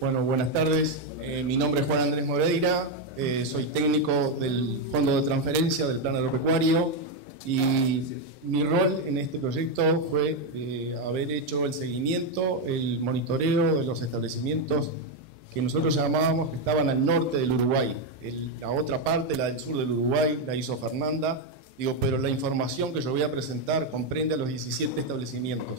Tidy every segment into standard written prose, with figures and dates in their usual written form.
Bueno, buenas tardes. Mi nombre es Juan Andrés Moreira, soy técnico del Fondo de Transferencia del Plan Agropecuario y mi rol en este proyecto fue haber hecho el seguimiento, el monitoreo de los establecimientos que nosotros llamábamos que estaban al norte del Uruguay. La otra parte, la del sur del Uruguay, la hizo Fernanda, pero la información que yo voy a presentar comprende a los 17 establecimientos.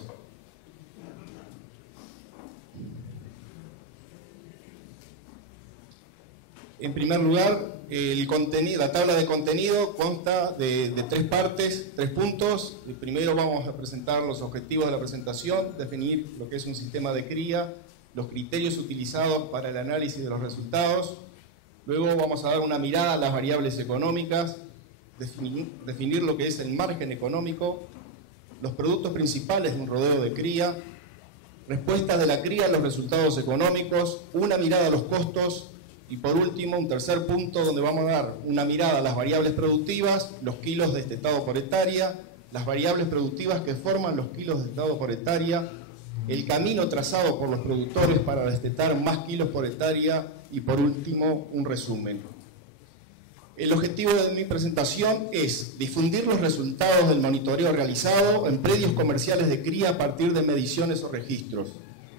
En primer lugar, la tabla de contenido consta de 3 partes, 3 puntos. Primero vamos a presentar los objetivos de la presentación, definir lo que es un sistema de cría, los criterios utilizados para el análisis de los resultados. Luego vamos a dar una mirada a las variables económicas, definir lo que es el margen económico, los productos principales de un rodeo de cría, respuestas de la cría a los resultados económicos, una mirada a los costos, y por último, un tercer punto donde vamos a dar una mirada a las variables productivas, los kilos destetado por hectárea, las variables productivas que forman los kilos destetados por hectárea, el camino trazado por los productores para destetar más kilos por hectárea y por último, un resumen. El objetivo de mi presentación es difundir los resultados del monitoreo realizado en predios comerciales de cría a partir de mediciones o registros.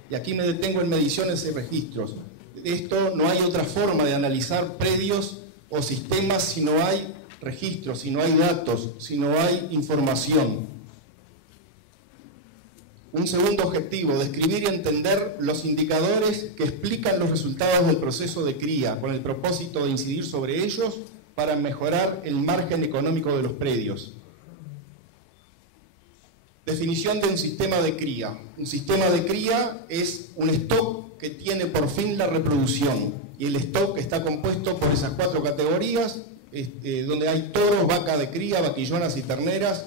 Y aquí me detengo en mediciones y registros. Esto no hay otra forma de analizar predios o sistemas si no hay registros, si no hay datos, si no hay información. Un segundo objetivo, describir y entender los indicadores que explican los resultados del proceso de cría, con el propósito de incidir sobre ellos para mejorar el margen económico de los predios. Definición de un sistema de cría. Un sistema de cría es un stock que tiene por fin la reproducción, y el stock está compuesto por esas 4 categorías, donde hay toros, vaca de cría, vaquillonas y terneras,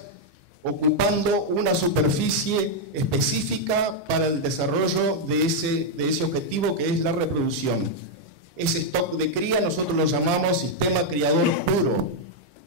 ocupando una superficie específica para el desarrollo de ese objetivo que es la reproducción. Ese stock de cría nosotros lo llamamos sistema criador puro,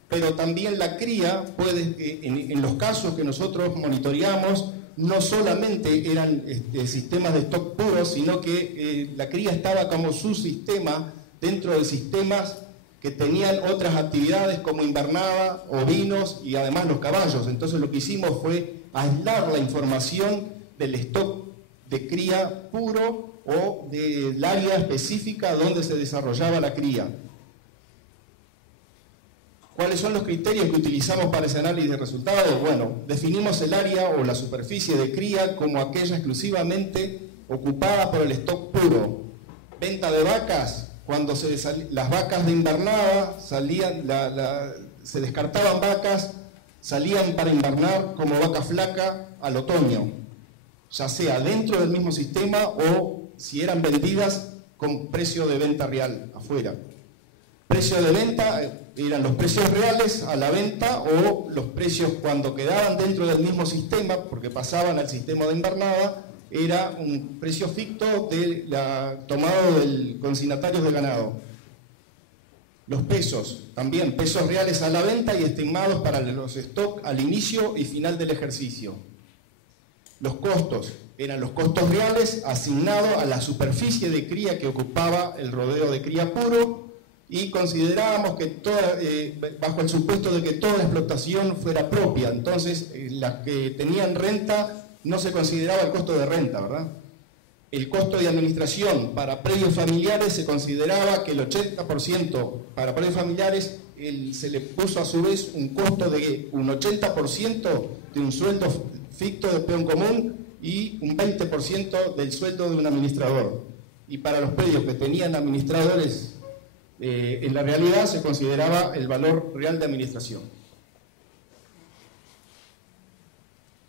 pero también la cría puede, en los casos que nosotros monitoreamos, no solamente eran sistemas de stock puros, sino que la cría estaba como subsistema dentro de sistemas que tenían otras actividades como invernada, ovinos y además los caballos. Entonces lo que hicimos fue aislar la información del stock de cría puro o del área específica donde se desarrollaba la cría. ¿Cuáles son los criterios que utilizamos para ese análisis de resultados? Bueno, definimos el área o la superficie de cría como aquella exclusivamente ocupada por el stock puro. Venta de vacas, cuando las vacas de invernada salían, se descartaban vacas, salían para invernar como vaca flaca al otoño, ya sea dentro del mismo sistema o si eran vendidas con precio de venta real afuera. Precio de venta eran los precios reales a la venta o los precios cuando quedaban dentro del mismo sistema, porque pasaban al sistema de invernada, era un precio ficto tomado del consignatarios de ganado. Los pesos, también pesos reales a la venta y estimados para los stock al inicio y final del ejercicio. Los costos eran los costos reales asignados a la superficie de cría que ocupaba el rodeo de cría puro, y considerábamos que bajo el supuesto de que toda la explotación fuera propia. Entonces las que tenían renta no se consideraba el costo de renta, ¿verdad? El costo de administración para predios familiares se consideraba que el 80%, para predios familiares se le puso a su vez un costo de un 80% de un sueldo ficto de peón común y un 20% del sueldo de un administrador. Y para los predios que tenían administradores, en la realidad se consideraba el valor real de administración.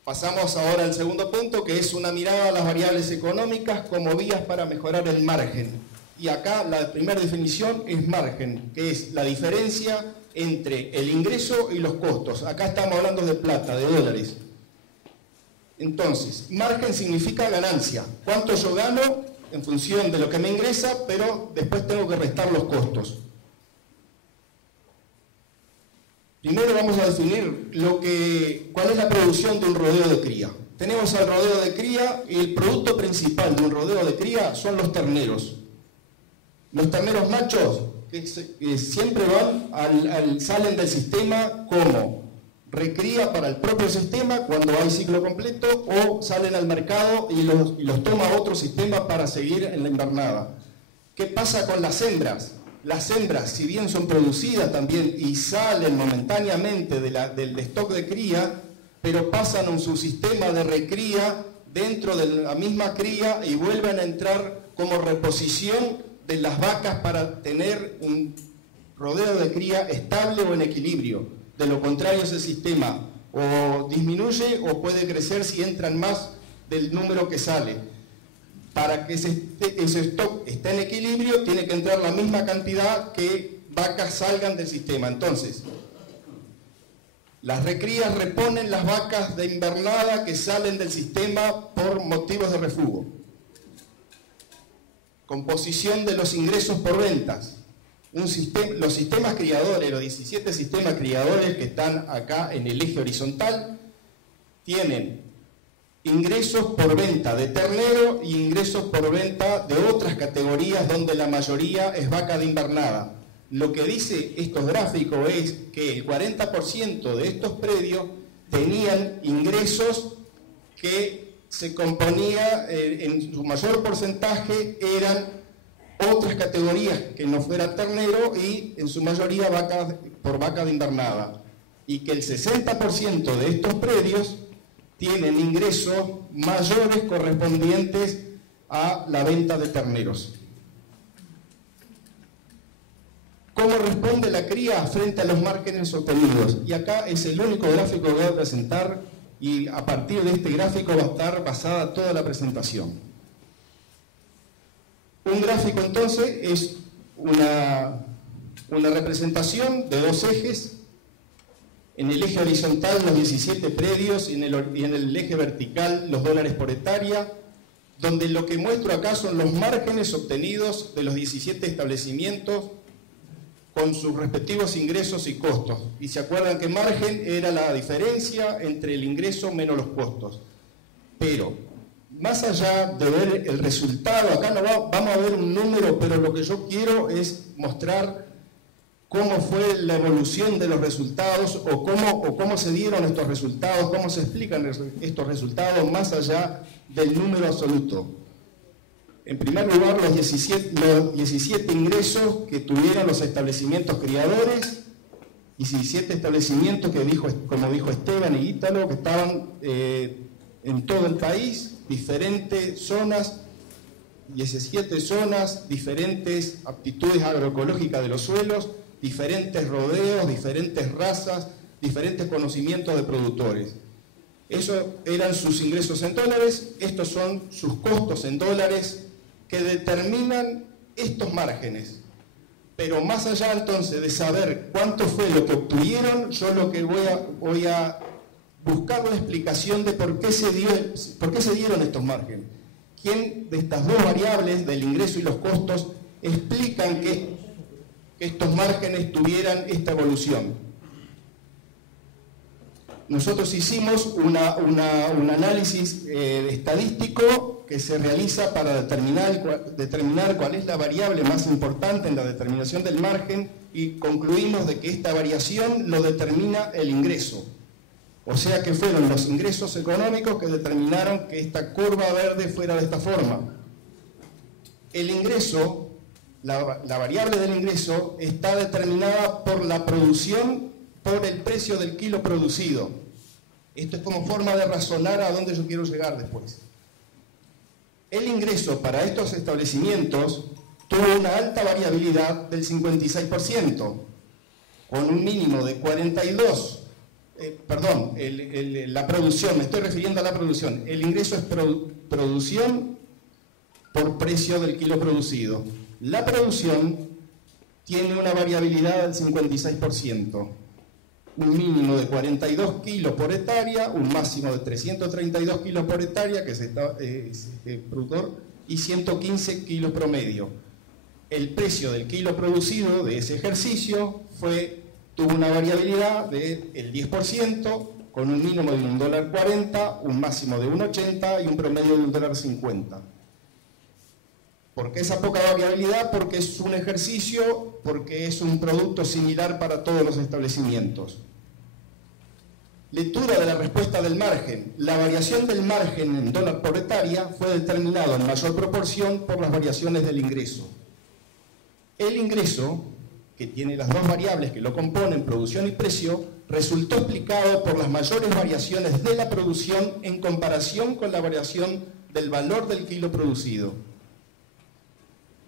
Pasamos ahora al segundo punto, que es una mirada a las variables económicas como vías para mejorar el margen. Y acá la primera definición es margen, que es la diferencia entre el ingreso y los costos. Acá estamos hablando de plata, de dólares. Entonces, margen significa ganancia. ¿Cuánto yo gano en función de lo que me ingresa, pero después tengo que restar los costos? Primero vamos a definir cuál es la producción de un rodeo de cría. tenemos al rodeo de cría y el producto principal de un rodeo de cría son los terneros. Los terneros machos que siempre salen del sistema como recría para el propio sistema cuando hay ciclo completo o salen al mercado y los toma otro sistema para seguir en la invernada. ¿Qué pasa con las hembras? Las hembras, si bien son producidas también y salen momentáneamente del stock de cría, pero pasan a un subsistema de recría dentro de la misma cría y vuelven a entrar como reposición de las vacas para tener un rodeo de cría estable o en equilibrio. De lo contrario, ese sistema o disminuye o puede crecer si entran más del número que sale. Para que ese stock esté en equilibrio, tiene que entrar la misma cantidad que vacas salgan del sistema. Entonces, las recrías reponen las vacas de invernada que salen del sistema por motivos de refugo. Composición de los ingresos por ventas. Los sistemas criadores, los 17 sistemas criadores que están acá en el eje horizontal, tienen ingresos por venta de ternero y ingresos por venta de otras categorías donde la mayoría es vaca de invernada. Lo que dice estos gráficos es que el 40% de estos predios tenían ingresos que se componía, en su mayor porcentaje eran otras categorías que no fuera ternero y en su mayoría por vaca de invernada. Y que el 60% de estos predios tienen ingresos mayores correspondientes a la venta de terneros. ¿Cómo responde la cría frente a los márgenes obtenidos? Y acá es el único gráfico que voy a presentar y a partir de este gráfico va a estar basada toda la presentación. Un gráfico entonces es una representación de dos ejes. En el eje horizontal los 17 predios y en el eje vertical los dólares por hectárea, donde lo que muestro acá son los márgenes obtenidos de los 17 establecimientos con sus respectivos ingresos y costos. Y se acuerdan que margen era la diferencia entre el ingreso menos los costos. Pero, más allá de ver el resultado, acá no vamos a ver un número, pero lo que yo quiero es mostrar cómo fue la evolución de los resultados o cómo se dieron estos resultados, cómo se explican estos resultados más allá del número absoluto. En primer lugar, los 17 ingresos que tuvieron los establecimientos criadores, 17 establecimientos que como dijo Esteban y Ítalo, que estaban en todo el país, diferentes zonas, 17 zonas, diferentes aptitudes agroecológicas de los suelos, diferentes rodeos, diferentes razas, diferentes conocimientos de productores. Esos eran sus ingresos en dólares, estos son sus costos en dólares que determinan estos márgenes. Pero más allá entonces de saber cuánto fue lo que obtuvieron, yo lo que voy a buscar una explicación de por qué se dieron estos márgenes. ¿Quién de estas dos variables, del ingreso y los costos, explican que estos márgenes tuvieran esta evolución? Nosotros hicimos un análisis estadístico que se realiza para determinar cuál es la variable más importante en la determinación del margen y concluimos de que esta variación lo determina el ingreso. O sea que fueron los ingresos económicos que determinaron que esta curva verde fuera de esta forma. El ingreso, la variable del ingreso está determinada por la producción, por el precio del kilo producido. Esto es como forma de razonar a dónde yo quiero llegar después. El ingreso para estos establecimientos tuvo una alta variabilidad del 56%, con un mínimo de 42%. La producción, me estoy refiriendo a la producción. El ingreso es producción por precio del kilo producido. La producción tiene una variabilidad del 56%, un mínimo de 42 kilos por hectárea, un máximo de 332 kilos por hectárea, que es productor, y 115 kilos promedio. El precio del kilo producido de ese ejercicio tuvo una variabilidad del 10%, con un mínimo de $1.40, un máximo de 1.80 y un promedio de $1.50. ¿Por qué esa poca variabilidad? Porque es un ejercicio, porque es un producto similar para todos los establecimientos. Lectura de la respuesta del margen. La variación del margen en dólar por hectárea fue determinado en mayor proporción por las variaciones del ingreso. El ingreso, que tiene las dos variables que lo componen, producción y precio, resultó explicado por las mayores variaciones de la producción en comparación con la variación del valor del kilo producido.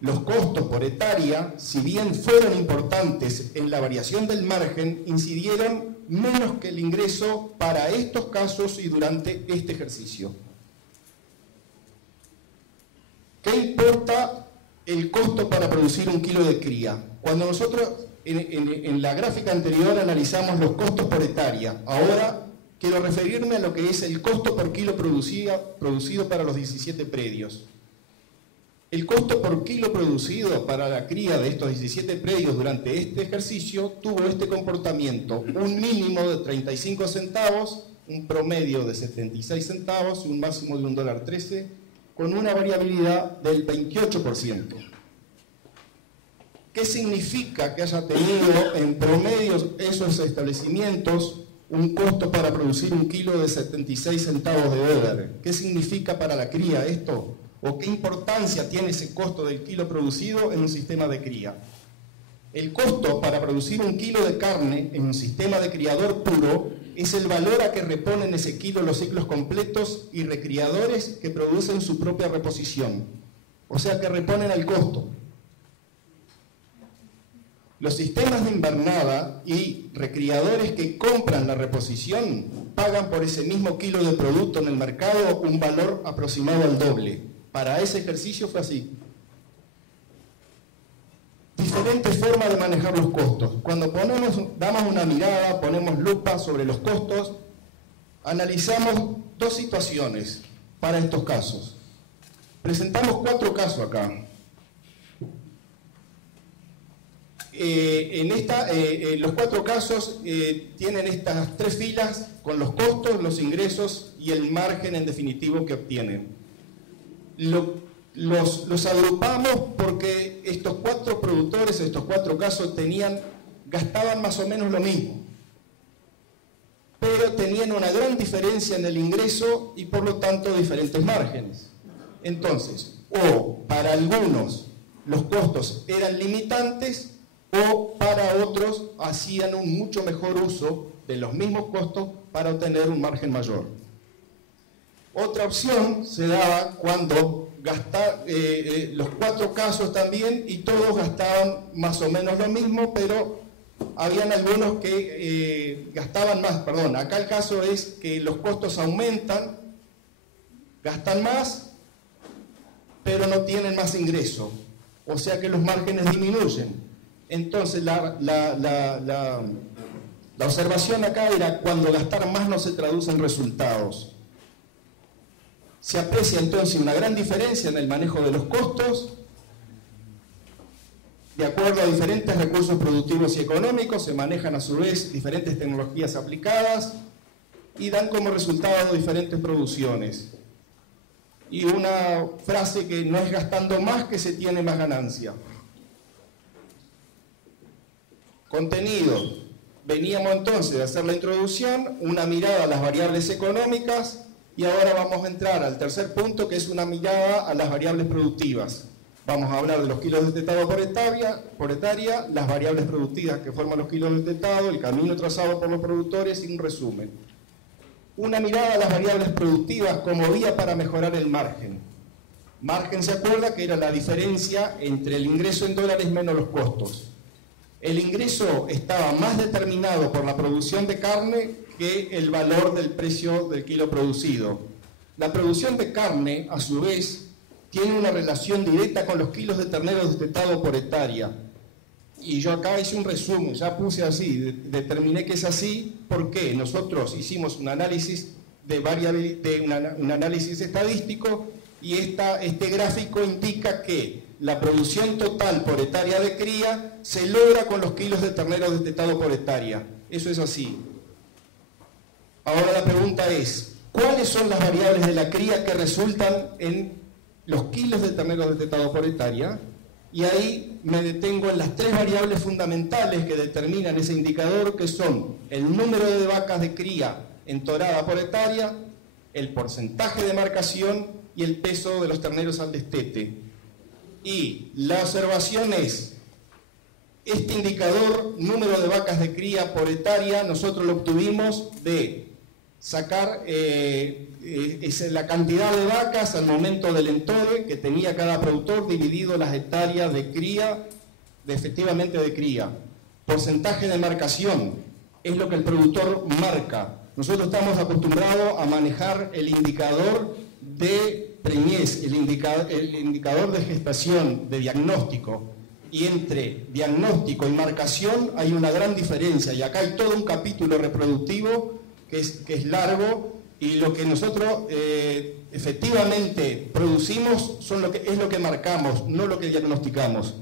Los costos por hectárea, si bien fueron importantes en la variación del margen, incidieron menos que el ingreso para estos casos y durante este ejercicio. ¿Qué importa el costo para producir un kilo de cría? Cuando nosotros en la gráfica anterior analizamos los costos por hectárea, ahora quiero referirme a lo que es el costo por kilo producido para los 17 predios. El costo por kilo producido para la cría de estos 17 predios durante este ejercicio tuvo este comportamiento: un mínimo de 35 centavos, un promedio de 76 centavos y un máximo de $1.13, con una variabilidad del 28%. ¿Qué significa que haya tenido en promedio esos establecimientos un costo para producir un kilo de 76 centavos de dólar? ¿Qué significa para la cría esto? ¿O qué importancia tiene ese costo del kilo producido en un sistema de cría? El costo para producir un kilo de carne en un sistema de criador puro es el valor a que reponen ese kilo los ciclos completos y recriadores que producen su propia reposición, o sea que reponen al costo. Los sistemas de invernada y recriadores que compran la reposición pagan por ese mismo kilo de producto en el mercado un valor aproximado al doble. Para ese ejercicio fue así. Diferentes formas de manejar los costos. Cuando damos una mirada, ponemos lupa sobre los costos, analizamos dos situaciones para estos casos. Presentamos 4 casos acá. Los 4 casos tienen estas 3 filas con los costos, los ingresos y el margen en definitivo que obtienen. Los agrupamos porque estos 4 productores, estos 4 casos gastaban más o menos lo mismo, pero tenían una gran diferencia en el ingreso y por lo tanto diferentes márgenes. Entonces, o para algunos los costos eran limitantes o para otros hacían un mucho mejor uso de los mismos costos para obtener un margen mayor. Otra opción se daba cuando los 4 casos también y todos gastaban más o menos lo mismo, pero habían algunos que gastaban más. Perdón, acá el caso es que los costos aumentan, gastan más, pero no tienen más ingreso, o sea que los márgenes disminuyen. Entonces la observación acá era: cuando gastar más no se traduce en resultados. Se aprecia entonces una gran diferencia en el manejo de los costos. De acuerdo a diferentes recursos productivos y económicos, se manejan a su vez diferentes tecnologías aplicadas y dan como resultado diferentes producciones. Y una frase que no es gastando más que se tiene más ganancia. Contenido. Veníamos entonces de hacer la introducción, una mirada a las variables económicas, y ahora vamos a entrar al tercer punto, que es una mirada a las variables productivas. Vamos a hablar de los kilos detectados por hectárea, las variables productivas que forman los kilos detectados, el camino trazado por los productores y un resumen. Una mirada a las variables productivas como vía para mejorar el margen. Margen, ¿se acuerda? Que era la diferencia entre el ingreso en dólares menos los costos. El ingreso estaba más determinado por la producción de carne que el valor del precio del kilo producido. La producción de carne, a su vez, tiene una relación directa con los kilos de ternero detectados por hectárea. Y yo acá hice un resumen, ya puse así, determiné que es así, porque nosotros hicimos un análisis un análisis estadístico, y este gráfico indica que la producción total por hectárea de cría se logra con los kilos de ternero detectados por hectárea. Eso es así. Ahora la pregunta es, ¿cuáles son las variables de la cría que resultan en los kilos de terneros destetados por hectárea? Y ahí me detengo en las tres variables fundamentales que determinan ese indicador, que son el número de vacas de cría en torada por hectárea, el porcentaje de marcación y el peso de los terneros al destete. Y la observación es, este indicador, número de vacas de cría por hectárea, nosotros lo obtuvimos de sacar la cantidad de vacas al momento del entore que tenía cada productor, dividido las hectáreas de cría, efectivamente de cría. Porcentaje de marcación es lo que el productor marca. Nosotros estamos acostumbrados a manejar el indicador de preñez, el indicador de gestación, de diagnóstico. Y entre diagnóstico y marcación hay una gran diferencia. Y acá hay todo un capítulo reproductivo que es largo, y lo que nosotros efectivamente producimos es lo que marcamos, no lo que diagnosticamos.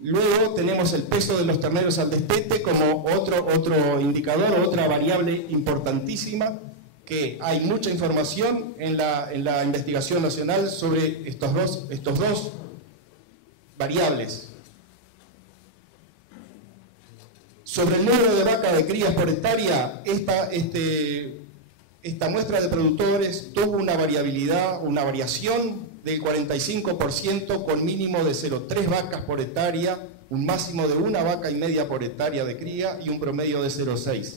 Luego tenemos el peso de los terneros al destete como otro indicador, otra variable importantísima, que hay mucha información en la investigación nacional sobre estos dos variables. Sobre el número de vacas de crías por hectárea, esta muestra de productores tuvo una variación del 45%, con mínimo de 0,3 vacas por hectárea, un máximo de 1,5 vacas por hectárea de cría y un promedio de 0,6.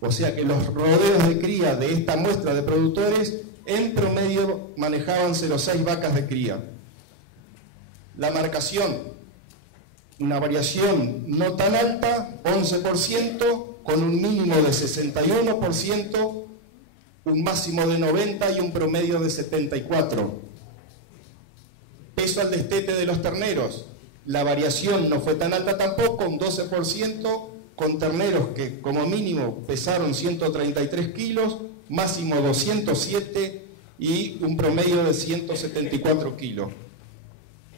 O sea que los rodeos de cría de esta muestra de productores en promedio manejaban 0,6 vacas de cría. La marcación, una variación no tan alta, 11%, con un mínimo de 61%, un máximo de 90% y un promedio de 74%. Peso al destete de los terneros, la variación no fue tan alta tampoco, un 12%, con terneros que como mínimo pesaron 133 kilos, máximo 207 y un promedio de 174 kilos.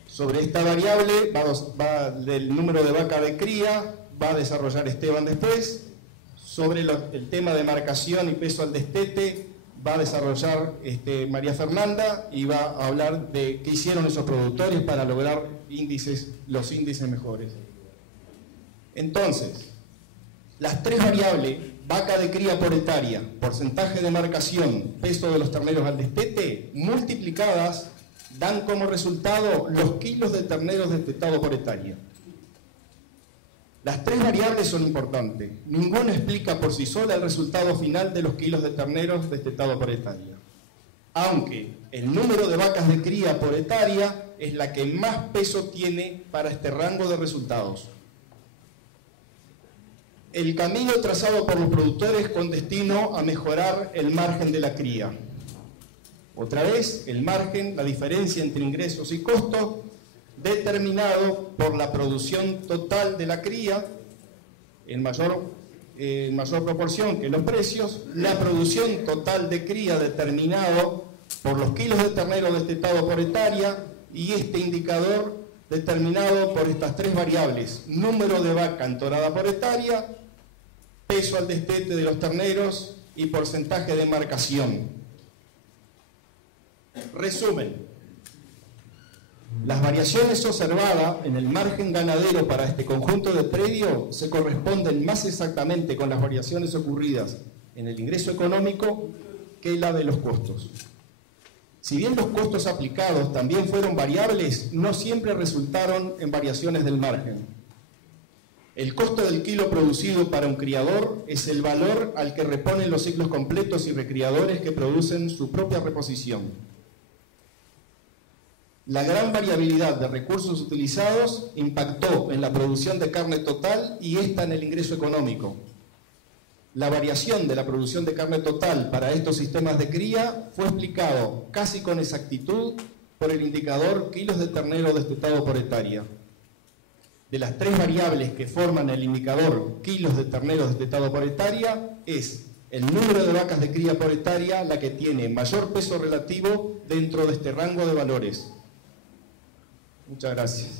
Sobre esta variable va del número de vaca de cría, va a desarrollar Esteban después. Sobre el tema de marcación y peso al destete va a desarrollar María Fernanda, y va a hablar de qué hicieron esos productores para lograr los índices mejores. Entonces, las tres variables, vaca de cría por hectárea, porcentaje de marcación, peso de los terneros al destete, multiplicadas, dan como resultado los kilos de terneros destetados por hectárea. Las tres variables son importantes. Ninguna explica por sí sola el resultado final de los kilos de terneros destetados por hectárea. Aunque el número de vacas de cría por hectárea es la que más peso tiene para este rango de resultados. El camino trazado por los productores con destino a mejorar el margen de la cría. Otra vez, el margen, la diferencia entre ingresos y costos, determinado por la producción total de la cría, en mayor proporción que los precios, la producción total de cría determinado por los kilos de ternero destetado por hectárea, y este indicador determinado por estas tres variables: número de vaca entorada por hectárea, peso al destete de los terneros y porcentaje de marcación. Resumen: las variaciones observadas en el margen ganadero para este conjunto de predios se corresponden más exactamente con las variaciones ocurridas en el ingreso económico que la de los costos. Si bien los costos aplicados también fueron variables, no siempre resultaron en variaciones del margen. El costo del kilo producido para un criador es el valor al que reponen los ciclos completos y recriadores que producen su propia reposición. La gran variabilidad de recursos utilizados impactó en la producción de carne total y esta en el ingreso económico. La variación de la producción de carne total para estos sistemas de cría fue explicado casi con exactitud por el indicador kilos de ternero destetado por hectárea. De las tres variables que forman el indicador kilos de ternero destetado por hectárea, es el número de vacas de cría por hectárea la que tiene mayor peso relativo dentro de este rango de valores. Muchas gracias.